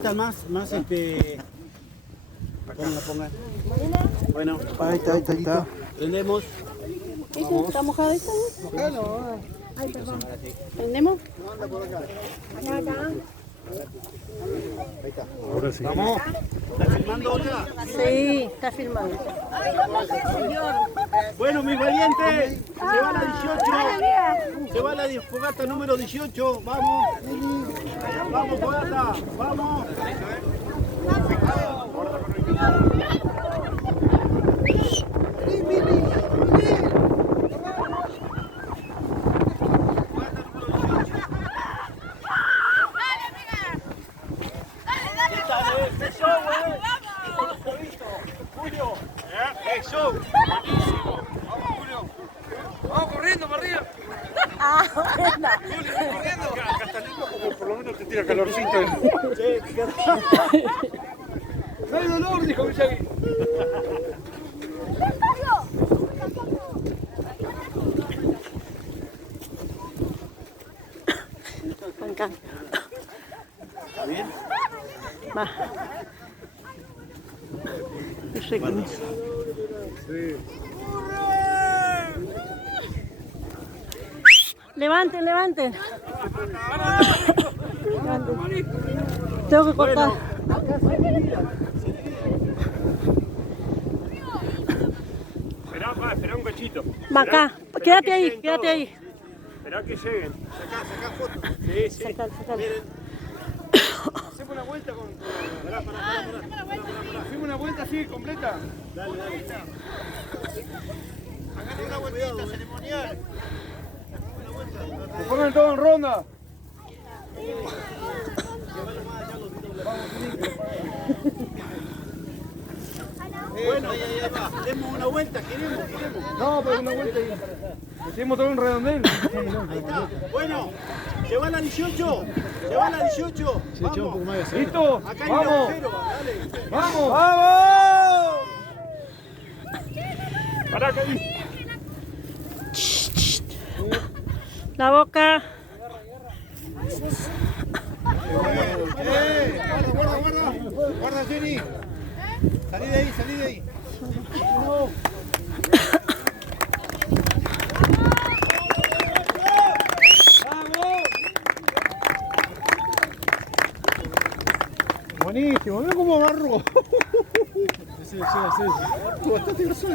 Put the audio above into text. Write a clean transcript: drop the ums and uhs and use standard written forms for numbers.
Más, ponga. Bueno, Ahí está. prendemos. ¿Esto está mojadito? Ay, perdón. ¿Prendemos? Acá. Ahora sí. Vamos. ¿Está filmando, Olga? Sí, está filmando. Bueno, mis valientes, se va la 18. Se va la fogata número 18. Vamos. Vamos, fogata. Vamos. Vamos corriendo para arriba. Ah, bueno. Julio, corriendo. Acá está lindo porque por lo menos te tira calorcito. No hay dolor, dijo Miyagi. Acá. ¿Está bien? Va. Seguimos. Levanten. Levanten. Tengo que cortar. Esperá un cachito. Va acá. Quédate ahí. Esperá que lleguen. Sacá foto. Sí, sí. Sacalo. Hacemos una vuelta con... Pará. Hacemos una vuelta así, completa. Dale. Hagamos una vueltita ceremonial. Se ponen todos en ronda. Bueno, ahí va. Demos una vuelta, queremos. No, pero una vuelta y... Hacemos todo un redondel. Ahí está. Bueno, se va la 18. Vamos. ¿Listo? Acá hay un ¡Vamos! agujero, dale. ¡Vamos! ¡Vamos! Pará, que ahí. La boca. Guarda, Jenny. Salí de ahí. Buenísimo, mira cómo agarró. Sí. Bastante grosero.